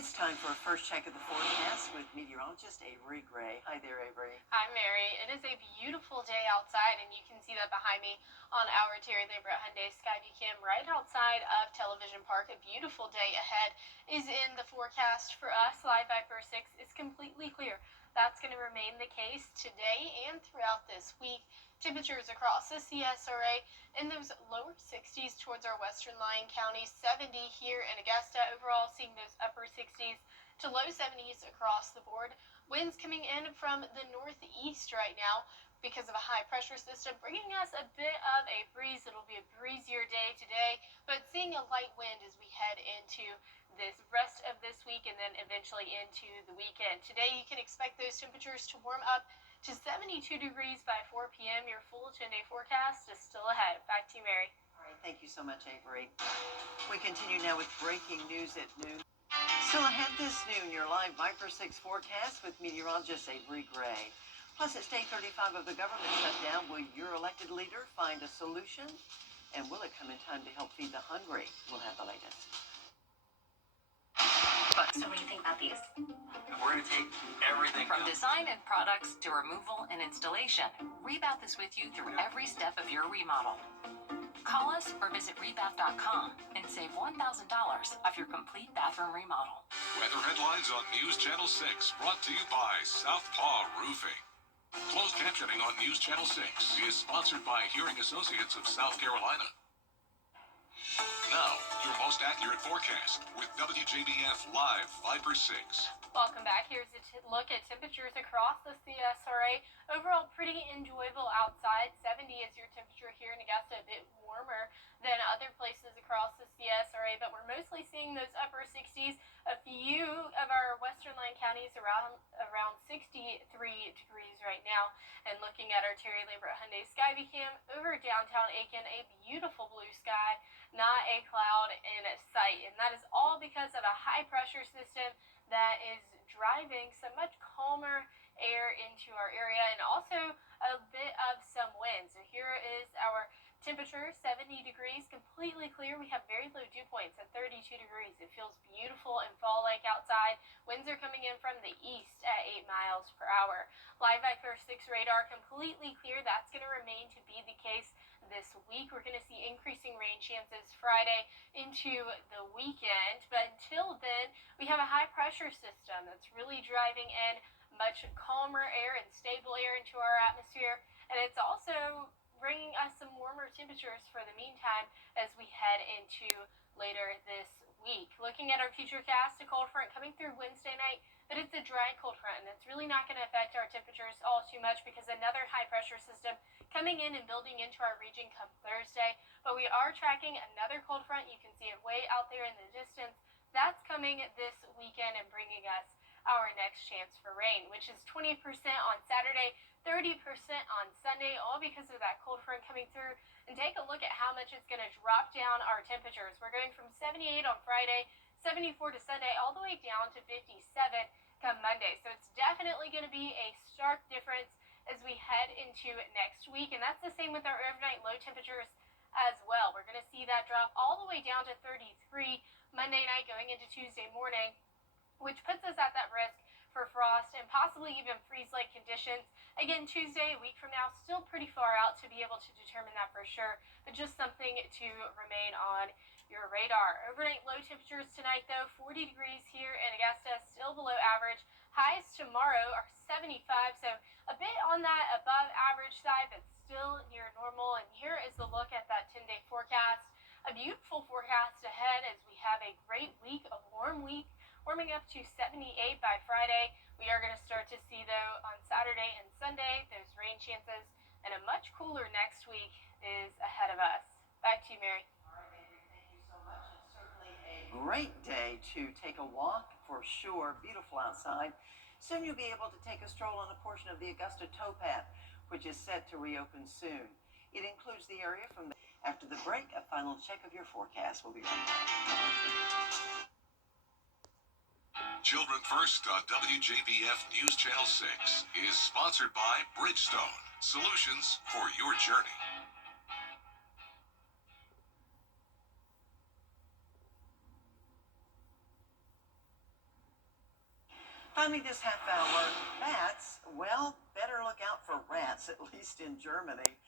It's time for a first check of the forecast with meteorologist Avery Gray. Hi there, Avery. Hi, Mary. It is a beautiful day outside, and you can see that behind me on our Terry Labor Hyundai Skyview Cam right outside of Television Park. A beautiful day ahead is in the forecast for us. Live Viper 6 is completely clear. That's going to remain the case today and throughout this week. Temperatures across the CSRA in those lower 60s towards our western Lyon County, 70 here in Augusta. Overall, seeing those upper 60s to low 70s across the board. Winds coming in from the northeast right now because of a high pressure system, bringing us a bit of a breeze. It'll be a breezier day today, but seeing a light wind as we head into this rest of this week and then eventually into the weekend. Today, you can expect those temperatures to warm up to 72 degrees by 4 p.m. Your full 10-day forecast is still ahead. Back to you, Mary. All right, thank you so much, Avery. We continue now with breaking news at noon. Still ahead this noon, your live Viper 6 forecast with meteorologist Avery Gray. Plus, it's day 35 of the government shutdown. Will your elected leader find a solution? And will it come in time to help feed the hungry? We'll have the latest. So what do you think about these? We're going to take everything from design and products to removal and installation. Rebath is with you through every step of your remodel. Call us or visit rebath.com and save $1,000 off your complete bathroom remodel. Weather headlines on News Channel 6, brought to you by Southpaw Roofing. Closed captioning on News Channel 6 is sponsored by Hearing Associates of South Carolina. Now, your most accurate forecast with WJBF Live Viper 6. Welcome back. Here's a look at temperatures across the CSRA. Overall, pretty enjoyable outside. 70 is your temperature here in Augusta, a bit warmer than other places across the CSRA, but we're mostly seeing those upper 60s. A few of our western Lyon counties around 63 degrees right now. And looking at our Terry Labor Hyundai Skyview Cam over downtown Aiken, a beautiful blue sky, not a cloud in sight. And that is all because of a high pressure system that is driving some much calmer air into our area and also a bit of some wind. So here is our temperature, 70 degrees, completely clear. We have very low dew points at 32 degrees. It feels beautiful and fall-like outside. Winds are coming in from the east at 8 miles per hour. Live Viper 6 radar completely clear. That's going to remain to be the case this week. We're going to see increasing rain chances Friday into the weekend. But until then, we have a high pressure system that's really driving in much calmer air and stable air into our atmosphere. And it's also bringing us some warmer temperatures for the meantime as we head into later this week. Looking at our future cast, a cold front coming through Wednesday night, but it's a dry cold front, and it's really not going to affect our temperatures all too much because another high pressure system coming in and building into our region come Thursday. But we are tracking another cold front. You can see it way out there in the distance. That's coming this weekend and bringing us our next chance for rain, which is 20% on Saturday, 30% on Sunday, all because of that cold front coming through. And take a look at how much it's going to drop down our temperatures. We're going from 78 on Friday, 74 to Sunday, all the way down to 57 come Monday. So it's definitely going to be a stark difference as we head into next week. And that's the same with our overnight low temperatures as well. We're going to see that drop all the way down to 33 Monday night going into Tuesday morning, which puts us at that risk for frost and possibly even freeze-like conditions. Again, Tuesday, a week from now, still pretty far out to be able to determine that for sure, but just something to remain on your radar. Overnight low temperatures tonight, though, 40 degrees here in Augusta, still below average. Highs tomorrow are 75, so a bit on that above average side, but still near normal. And here is the look at that 10-day forecast. A beautiful forecast ahead as we have a great week, a warm week, warming up to 78 by Friday. We are going to start to see, though, on Saturday and Sunday, those rain chances, and a much cooler next week is ahead of us. Back to you, Mary. All right, Avery, thank you so much. It's certainly a great day to take a walk for sure. Beautiful outside. Soon you'll be able to take a stroll on a portion of the Augusta towpath, which is set to reopen soon. It includes the area from the... After the break, a final check of your forecast. We'll be right back. Children First on WJBF News Channel 6 is sponsored by Bridgestone, solutions for your journey. Coming this half hour, bats, well, better look out for rats, at least in Germany.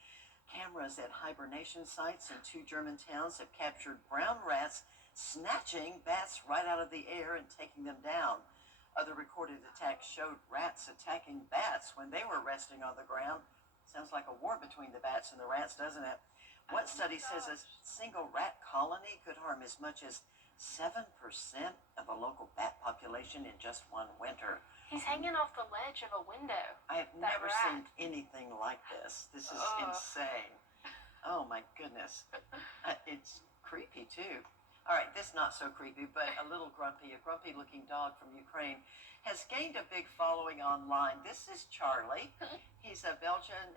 Cameras at hibernation sites in 2 German towns have captured brown rats snatching bats right out of the air and taking them down. Other recorded attacks showed rats attacking bats when they were resting on the ground. Sounds like a war between the bats and the rats, doesn't it? One study says a single rat colony could harm as much as 7% of the local bat population in just one winter. He's hanging off the ledge of a window. I have That never rat. seen anything like this. This is insane. Oh my goodness. It's creepy too. All right, this not so creepy, but a little grumpy. A grumpy looking dog from Ukraine has gained a big following online. This is Charlie. He's a Belgian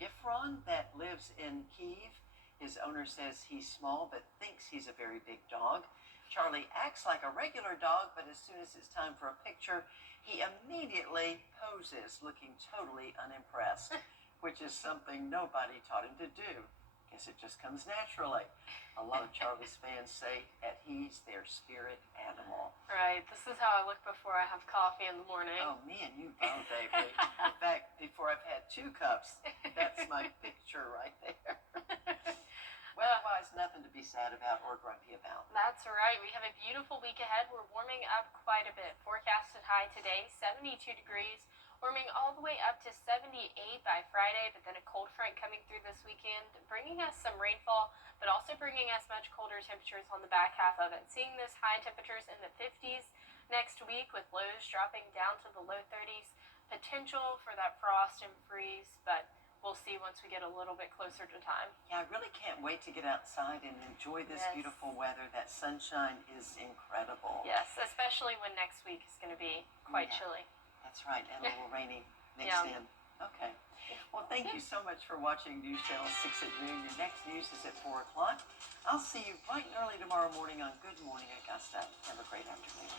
Gifron that lives in Kiev. His owner says he's small but thinks he's a very big dog. Charlie acts like a regular dog, but as soon as it's time for a picture, he immediately poses looking totally unimpressed, which is something nobody taught him to do. Guess it just comes naturally. A lot of Charlie's fans say that he's their spirit animal. Right. This is how I look before I have coffee in the morning. Oh, me and you both, Avery. In fact, before I've had 2 cups, that's my picture right there. Otherwise, nothing to be sad about or grumpy about. That's right. We have a beautiful week ahead. We're warming up quite a bit. Forecasted high today, 72 degrees. Warming all the way up to 78 by Friday, but then a cold front coming through this weekend, bringing us some rainfall, but also bringing us much colder temperatures on the back half of it. Seeing this high temperatures in the 50s next week with lows dropping down to the low 30s. Potential for that frost and freeze, but we'll see once we get a little bit closer to time. Yeah, I really can't wait to get outside and enjoy this beautiful weather. That sunshine is incredible. Yes, especially when next week is going to be quite chilly. That's right, and a little rainy mixed in. Okay. Well, thank you so much for watching News Channel 6 at noon. Your next news is at 4 o'clock. I'll see you bright and early tomorrow morning on Good Morning Augusta. Have a great afternoon.